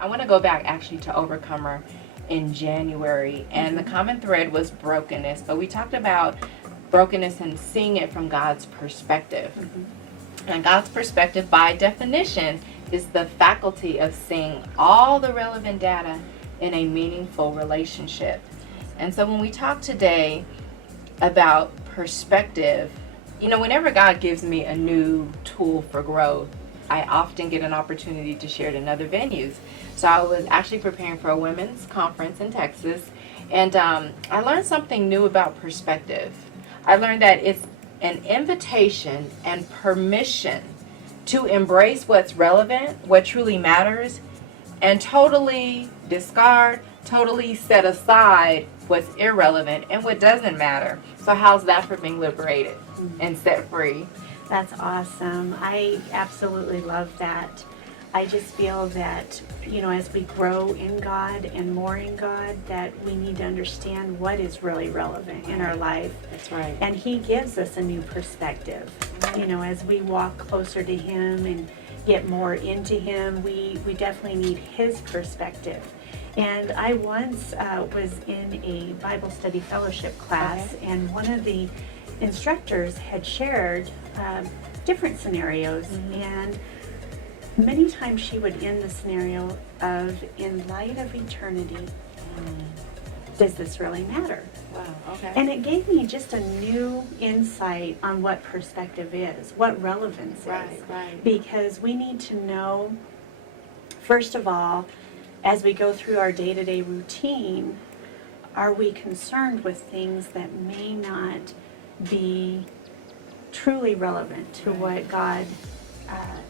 I want to go back actually to Overcomer in January, and the common thread was brokenness, but we talked about brokenness and seeing it from God's perspective. And God's perspective, by definition, is the faculty of seeing all the relevant data in a meaningful relationship. And so when we talk today about perspective, you know, whenever God gives me a new tool for growth, I often get an opportunity to share it in other venues. So I was actually preparing for a women's conference in Texas, and I learned something new about perspective. I learned that it's an invitation and permission to embrace what's relevant, what truly matters, and totally discard, totally set aside what's irrelevant and what doesn't matter. So how's that for being liberated and set free? That's awesome. I absolutely love that. I just feel that, you know, as we grow in God and more in God, that we need to understand what is really relevant in our life. That's right. And He gives us a new perspective. You know, as we walk closer to Him and get more into Him, we definitely need His perspective. And I once was in a Bible study fellowship class, and one of the instructors had shared different scenarios, and many times she would end the scenario of, in light of eternity, does this really matter? Wow, okay. And it gave me just a new insight on what perspective is, what relevance is. Right. Because we need to know, first of all, as we go through our day-to-day routine, are we concerned with things that may not be truly relevant to what God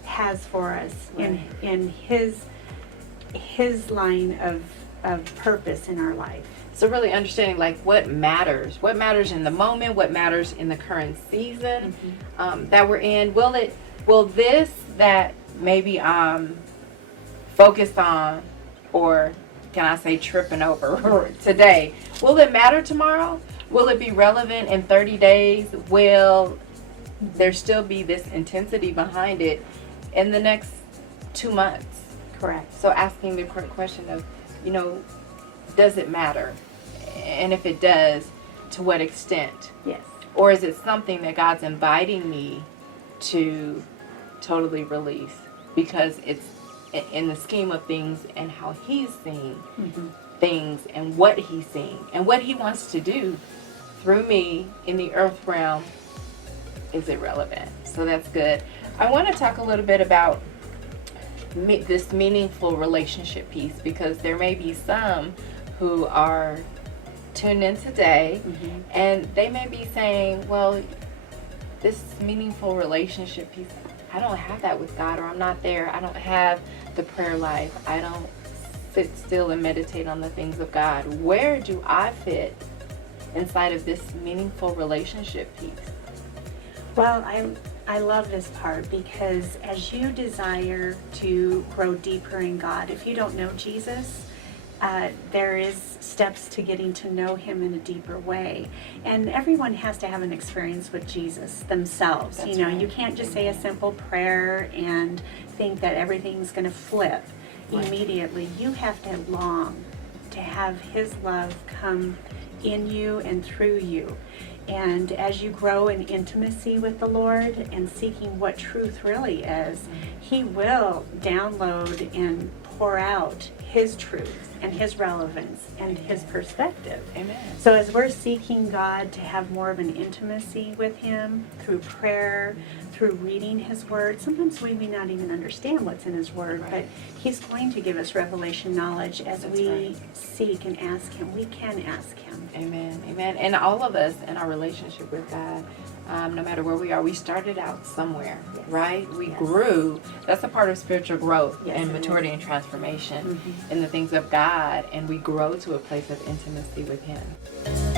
has for us in His line of purpose in our life. So really understanding like what matters in the moment, what matters in the current season that we're in. Will this that maybe I'm focused on, or can I say tripping over today, will it matter tomorrow? Will it be relevant in 30 days? Will there still be this intensity behind it in the next 2 months? Correct. So asking the correct question of, you know, does it matter? And if it does, to what extent? Yes. Or is it something that God's inviting me to totally release? Because it's in the scheme of things and how He's seeing things and what He's seeing and what He wants to do through me in the earth realm. Is it relevant? So that's good. I want to talk a little bit about this meaningful relationship piece, because there may be some who are tuned in today and they may be saying, well, this meaningful relationship piece, I don't have that with God, or I'm not there. I don't have the prayer life. I don't sit still and meditate on the things of God. Where do I fit inside of this meaningful relationship piece? Well, I love this part, because as you desire to grow deeper in God, if you don't know Jesus, there is steps to getting to know Him in a deeper way. And everyone has to have an experience with Jesus themselves. That's you know, right. You can't just say a simple prayer and think that everything's going to flip immediately. You have to long to have His love come in you and through you. And as you grow in intimacy with the Lord and seeking what truth really is, He will download and pour out His truth and His relevance and His perspective. Amen. So as we're seeking God to have more of an intimacy with Him through prayer, through reading His Word, sometimes we may not even understand what's in His Word, but He's going to give us revelation knowledge as we seek and ask Him. We can ask Him. Amen. Amen. And all of us in our relationship with God, no matter where we are, we started out somewhere, right? We grew. That's a part of spiritual growth and maturity and transformation in the things of God, and we grow to a place of intimacy with Him.